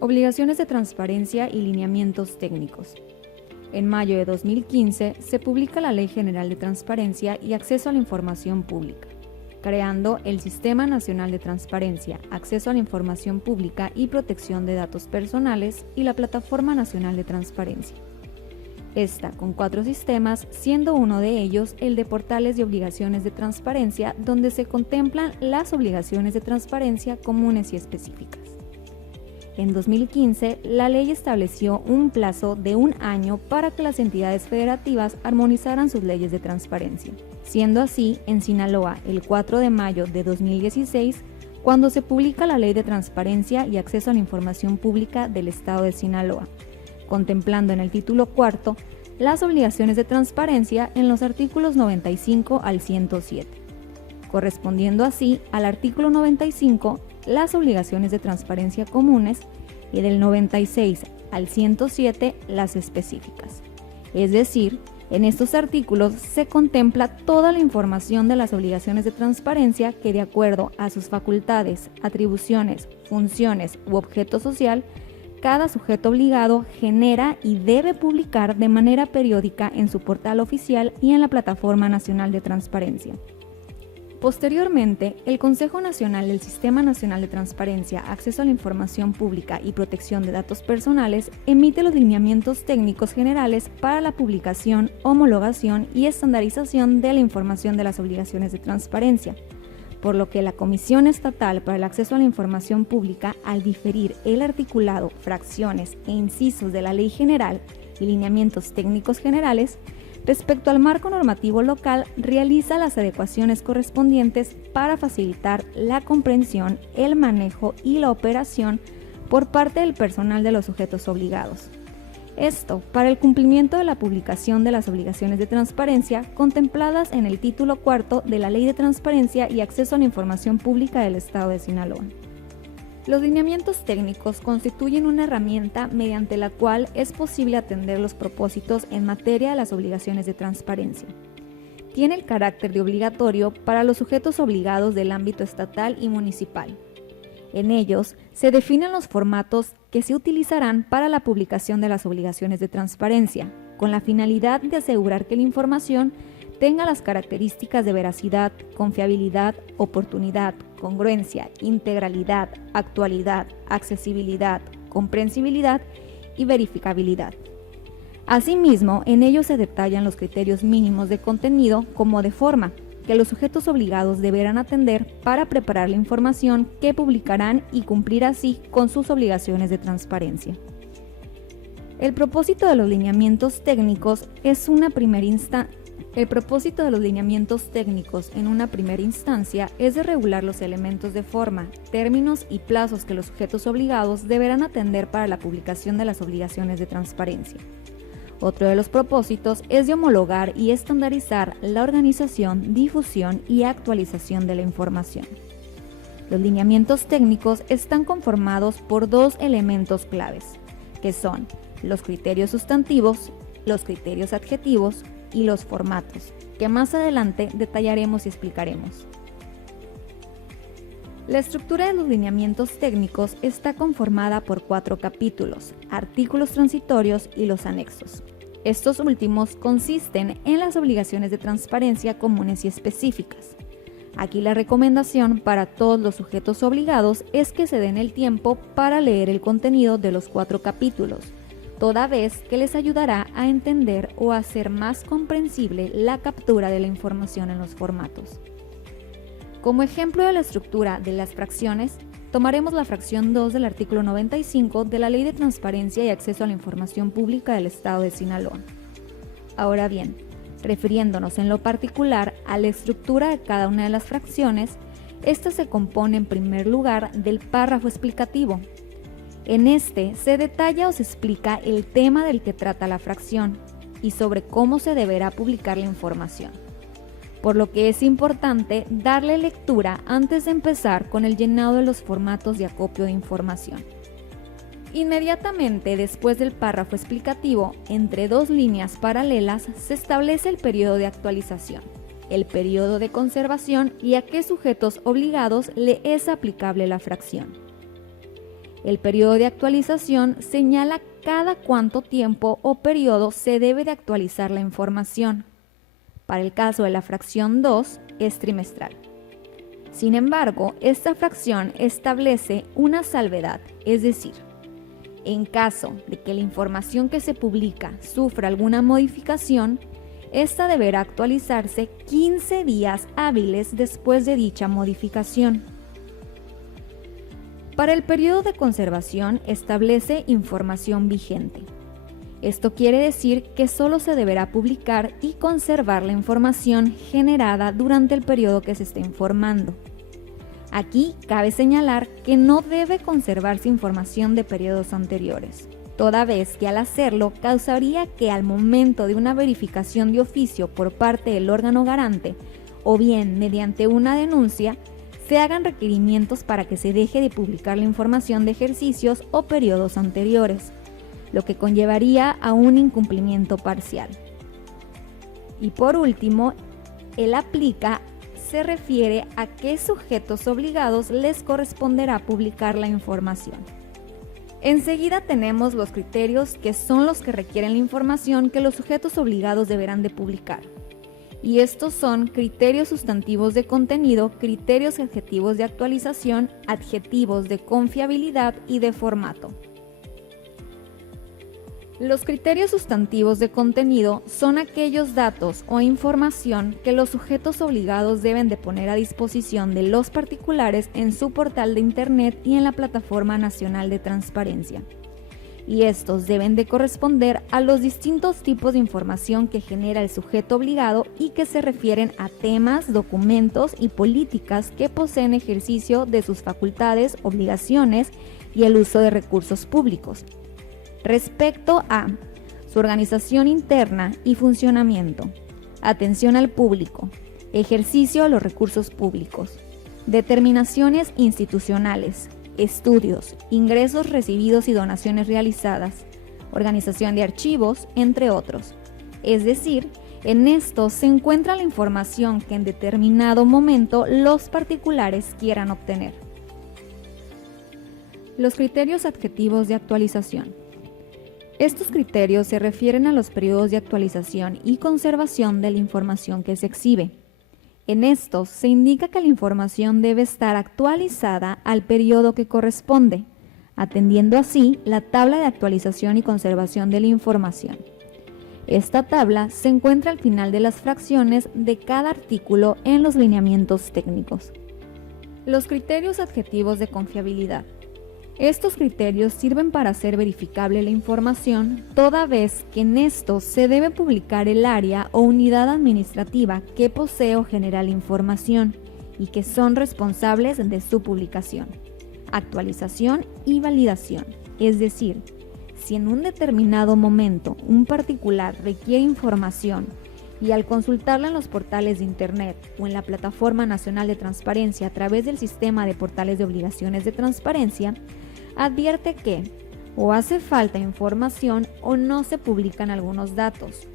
Obligaciones de transparencia y lineamientos técnicos. En mayo de 2015 se publica la Ley General de Transparencia y Acceso a la Información Pública, creando el Sistema Nacional de Transparencia, Acceso a la Información Pública y Protección de Datos Personales y la Plataforma Nacional de Transparencia. Esta con 4 sistemas, siendo uno de ellos el de portales de obligaciones de transparencia, donde se contemplan las obligaciones de transparencia comunes y específicas. En 2015, la ley estableció un plazo de 1 año para que las entidades federativas armonizaran sus leyes de transparencia, siendo así en Sinaloa el 4 de mayo de 2016 cuando se publica la Ley de Transparencia y Acceso a la Información Pública del Estado de Sinaloa, contemplando en el título cuarto las obligaciones de transparencia en los artículos 95 al 107, correspondiendo así al artículo 95 las obligaciones de transparencia comunes y del 96 al 107 las específicas. Es decir, en estos artículos se contempla toda la información de las obligaciones de transparencia que, de acuerdo a sus facultades, atribuciones, funciones u objeto social, cada sujeto obligado genera y debe publicar de manera periódica en su portal oficial y en la Plataforma Nacional de Transparencia. Posteriormente, el Consejo Nacional del Sistema Nacional de Transparencia, Acceso a la Información Pública y Protección de Datos Personales emite los lineamientos técnicos generales para la publicación, homologación y estandarización de la información de las obligaciones de transparencia, por lo que la Comisión Estatal para el Acceso a la Información Pública, al diferir el articulado, fracciones e incisos de la Ley General y lineamientos técnicos generales, respecto al marco normativo local, realiza las adecuaciones correspondientes para facilitar la comprensión, el manejo y la operación por parte del personal de los sujetos obligados. Esto para el cumplimiento de la publicación de las obligaciones de transparencia contempladas en el título cuarto de la Ley de Transparencia y Acceso a la Información Pública del Estado de Sinaloa. Los lineamientos técnicos constituyen una herramienta mediante la cual es posible atender los propósitos en materia de las obligaciones de transparencia. Tiene el carácter de obligatorio para los sujetos obligados del ámbito estatal y municipal. En ellos se definen los formatos que se utilizarán para la publicación de las obligaciones de transparencia, con la finalidad de asegurar que la información tenga las características de veracidad, confiabilidad, oportunidad, congruencia, integralidad, actualidad, accesibilidad, comprensibilidad y verificabilidad. Asimismo, en ellos se detallan los criterios mínimos de contenido como de forma que los sujetos obligados deberán atender para preparar la información que publicarán y cumplir así con sus obligaciones de transparencia. El propósito de los lineamientos técnicos en una primera instancia es de regular los elementos de forma, términos y plazos que los sujetos obligados deberán atender para la publicación de las obligaciones de transparencia. Otro de los propósitos es de homologar y estandarizar la organización, difusión y actualización de la información. Los lineamientos técnicos están conformados por 2 elementos claves, que son los criterios sustantivos, los criterios adjetivos y los formatos, que más adelante detallaremos y explicaremos. La estructura de los lineamientos técnicos está conformada por 4 capítulos, artículos transitorios y los anexos. Estos últimos consisten en las obligaciones de transparencia comunes y específicas. Aquí la recomendación para todos los sujetos obligados es que se den el tiempo para leer el contenido de los 4 capítulos, toda vez que les ayudará a entender o a hacer más comprensible la captura de la información en los formatos. Como ejemplo de la estructura de las fracciones, tomaremos la fracción 2 del artículo 95 de la Ley de Transparencia y Acceso a la Información Pública del Estado de Sinaloa. Ahora bien, refiriéndonos en lo particular a la estructura de cada una de las fracciones, esta se compone en primer lugar del párrafo explicativo. En este se detalla o se explica el tema del que trata la fracción y sobre cómo se deberá publicar la información, por lo que es importante darle lectura antes de empezar con el llenado de los formatos de acopio de información. Inmediatamente después del párrafo explicativo, entre 2 líneas paralelas, se establece el periodo de actualización, el periodo de conservación y a qué sujetos obligados le es aplicable la fracción. El periodo de actualización señala cada cuánto tiempo o periodo se debe de actualizar la información. Para el caso de la fracción 2, es trimestral. Sin embargo, esta fracción establece una salvedad, es decir, en caso de que la información que se publica sufra alguna modificación, esta deberá actualizarse 15 días hábiles después de dicha modificación. Para el periodo de conservación establece información vigente. Esto quiere decir que solo se deberá publicar y conservar la información generada durante el periodo que se esté informando. Aquí cabe señalar que no debe conservarse información de periodos anteriores, toda vez que al hacerlo causaría que al momento de una verificación de oficio por parte del órgano garante o bien mediante una denuncia, se hagan requerimientos para que se deje de publicar la información de ejercicios o periodos anteriores, lo que conllevaría a un incumplimiento parcial. Y por último, el aplica se refiere a qué sujetos obligados les corresponderá publicar la información. Enseguida tenemos los criterios que son los que requieren la información que los sujetos obligados deberán de publicar. Y estos son criterios sustantivos de contenido, criterios adjetivos de actualización, adjetivos de confiabilidad y de formato. Los criterios sustantivos de contenido son aquellos datos o información que los sujetos obligados deben de poner a disposición de los particulares en su portal de Internet y en la Plataforma Nacional de Transparencia. Y estos deben de corresponder a los distintos tipos de información que genera el sujeto obligado y que se refieren a temas, documentos y políticas que poseen ejercicio de sus facultades, obligaciones y el uso de recursos públicos. Respecto a su organización interna y funcionamiento, atención al público, ejercicio de los recursos públicos, determinaciones institucionales, estudios, ingresos recibidos y donaciones realizadas, organización de archivos, entre otros. Es decir, en estos se encuentra la información que en determinado momento los particulares quieran obtener. Los criterios adjetivos de actualización. Estos criterios se refieren a los periodos de actualización y conservación de la información que se exhibe. En estos se indica que la información debe estar actualizada al periodo que corresponde, atendiendo así la tabla de actualización y conservación de la información. Esta tabla se encuentra al final de las fracciones de cada artículo en los lineamientos técnicos. Los criterios adjetivos de confiabilidad. Estos criterios sirven para hacer verificable la información, toda vez que en estos se debe publicar el área o unidad administrativa que posee o genera la información y que son responsables de su publicación, actualización y validación. Es decir, si en un determinado momento un particular requiere información y al consultarla en los portales de Internet o en la Plataforma Nacional de Transparencia a través del Sistema de Portales de Obligaciones de Transparencia, advierte que o hace falta información o no se publican algunos datos.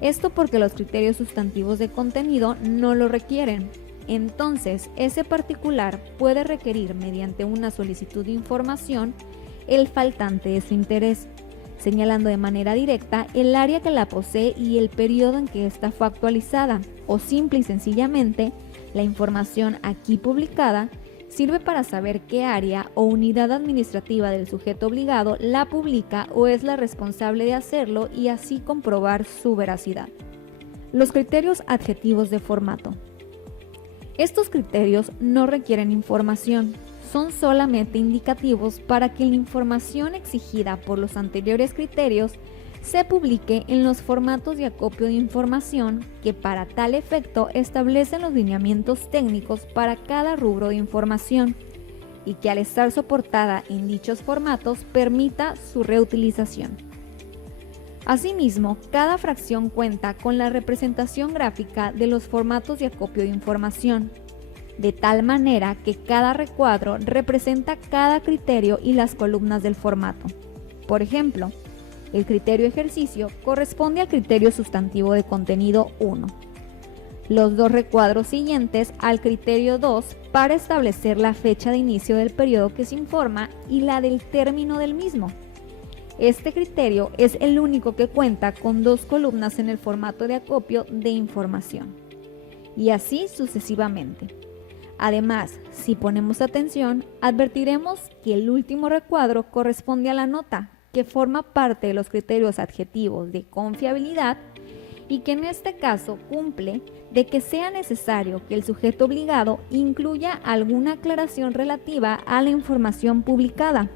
Esto porque los criterios sustantivos de contenido no lo requieren. Entonces, ese particular puede requerir mediante una solicitud de información el faltante de su interés, señalando de manera directa el área que la posee y el periodo en que ésta fue actualizada, o simple y sencillamente, la información aquí publicada sirve para saber qué área o unidad administrativa del sujeto obligado la publica o es la responsable de hacerlo y así comprobar su veracidad. Los criterios adjetivos de formato. Estos criterios no requieren información, son solamente indicativos para que la información exigida por los anteriores criterios se publique en los formatos de acopio de información que para tal efecto establecen los lineamientos técnicos para cada rubro de información y que al estar soportada en dichos formatos permita su reutilización. Asimismo, cada fracción cuenta con la representación gráfica de los formatos de acopio de información, de tal manera que cada recuadro representa cada criterio y las columnas del formato. Por ejemplo, el criterio ejercicio corresponde al criterio sustantivo de contenido 1. los dos recuadros siguientes al criterio 2 para establecer la fecha de inicio del periodo que se informa y la del término del mismo. Este criterio es el único que cuenta con 2 columnas en el formato de acopio de información. Y así sucesivamente. Además, si ponemos atención, advertiremos que el último recuadro corresponde a la nota, que forma parte de los criterios adjetivos de confiabilidad y que en este caso cumple de que sea necesario que el sujeto obligado incluya alguna aclaración relativa a la información publicada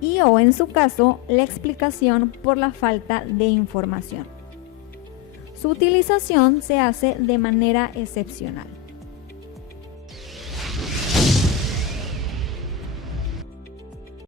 y o en su caso la explicación por la falta de información. Su utilización se hace de manera excepcional.